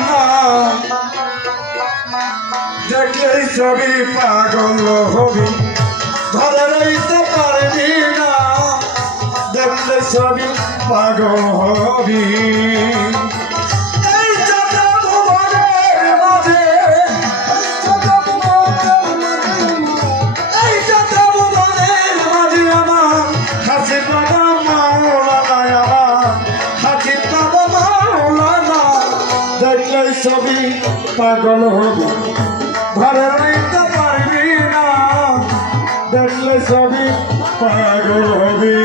না দেখলেই ছবি পাগল হবি ঘরে রইতে পারবি না দেখলে ছবি পাগল হবি ছবি পাগল হবি ঘরে রইতে পারবি না দেখলে ছবি পাগল হবি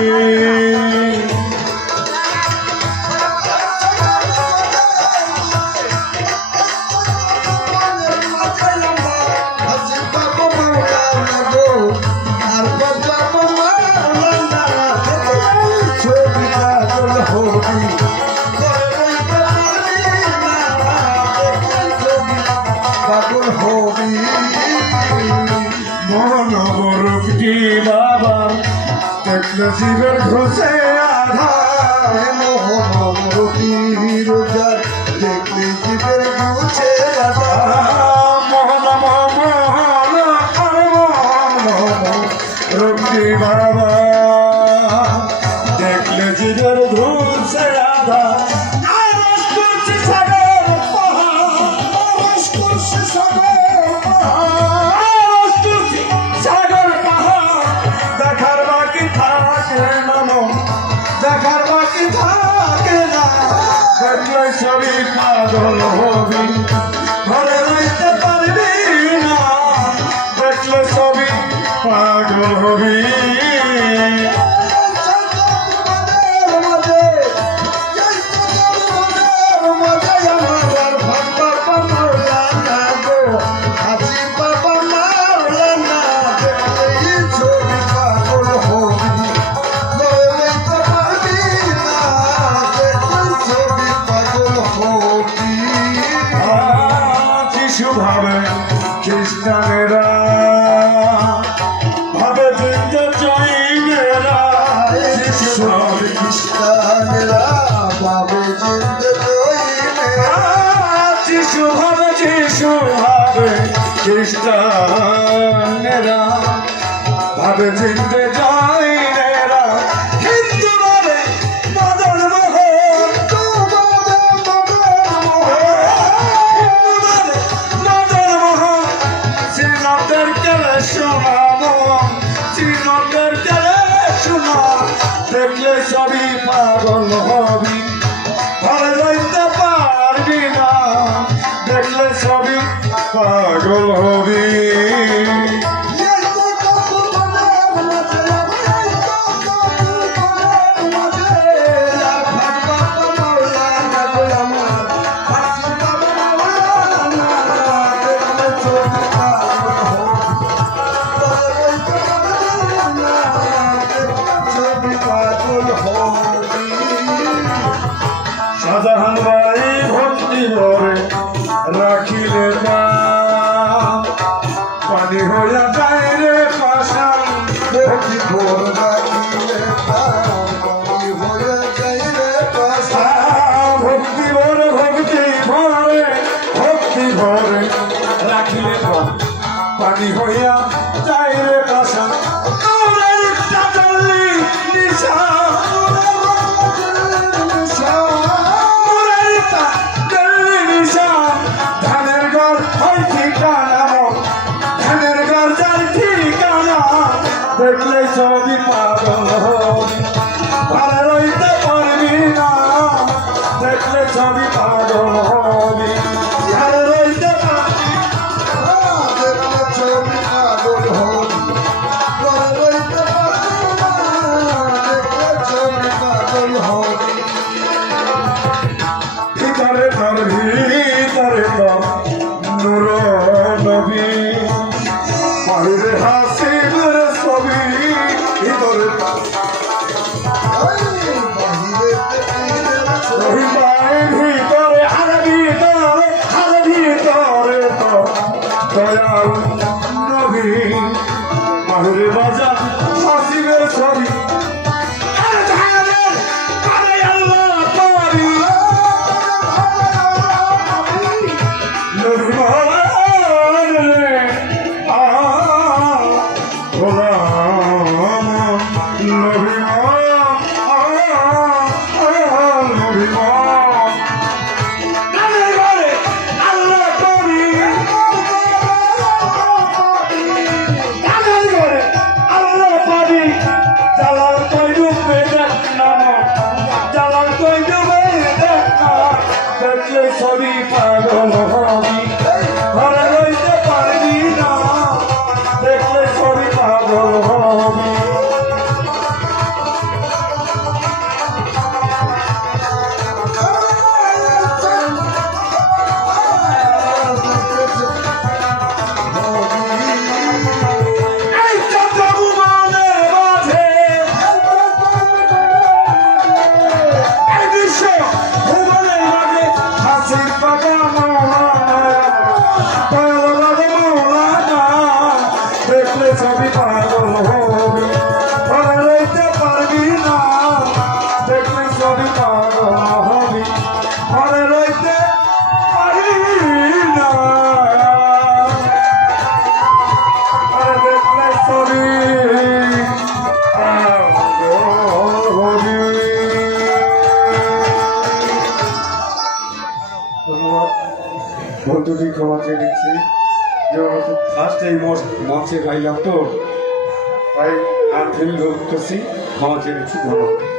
বাবা দেখলে জীবের ঘষে আধার মোহন দেখলে জীবের ঘুষে মোহন মোহন মোহন রুক্তি বাবা দেখলে জীবের ঘুষে আধার দেখার বাকি থাকে না দেখলে ছবি পাগল হবি ঘরে রইতে পারবি না দেখলে ছবি পাগল হবি ভাবে খ্রিস্টানেরা ভাবে যে জৈনেরা খ্রিস্টানেরা ভাবে যিশু ভাবে খ্রিস্টানেরা ভাবে জিন্দে জৈনেরা হিন্দু ভাবে মদন মোহন শ্রীনগর কেলে শোনা দেখলে ছবি পাগল হবি ঘরে রইতে পারবি না দেখলে ছবি পাগল হবি শাহজাহান ভাই ভক্তি ভরে রাখিলে পানি হইয়া যায় রে পাশান ভক্তি ভোর রাখিলে ভক্তি ভরে রাখিলে পানি হইয়া যায় রে পাশান দেখলে ছবি পাগল হবি ঘরে রইতে পারবি না দেখলে ছবি পাগল হবি ঘরে রইতে পারবি দেখলে ছবি পাগল হবি ঘরে রইতে পারবি না দেখলে ছবি পাগল হবি ভিতরে তোর নূর নবী বাহিরে হাসিবের ছবি ভিতরে ভিতরে আর ভিতরে তো দয়াল নবী বাহিরে বাজা হাসিবের ছবি দুটি ক্ষমা চেয়ে নিচ্ছি যে ফার্স্ট এই মঞ্চে গাইলাম তো তাই আনফিল করছি, ক্ষমা চেয়ে নিচ্ছি, ধন্যবাদ।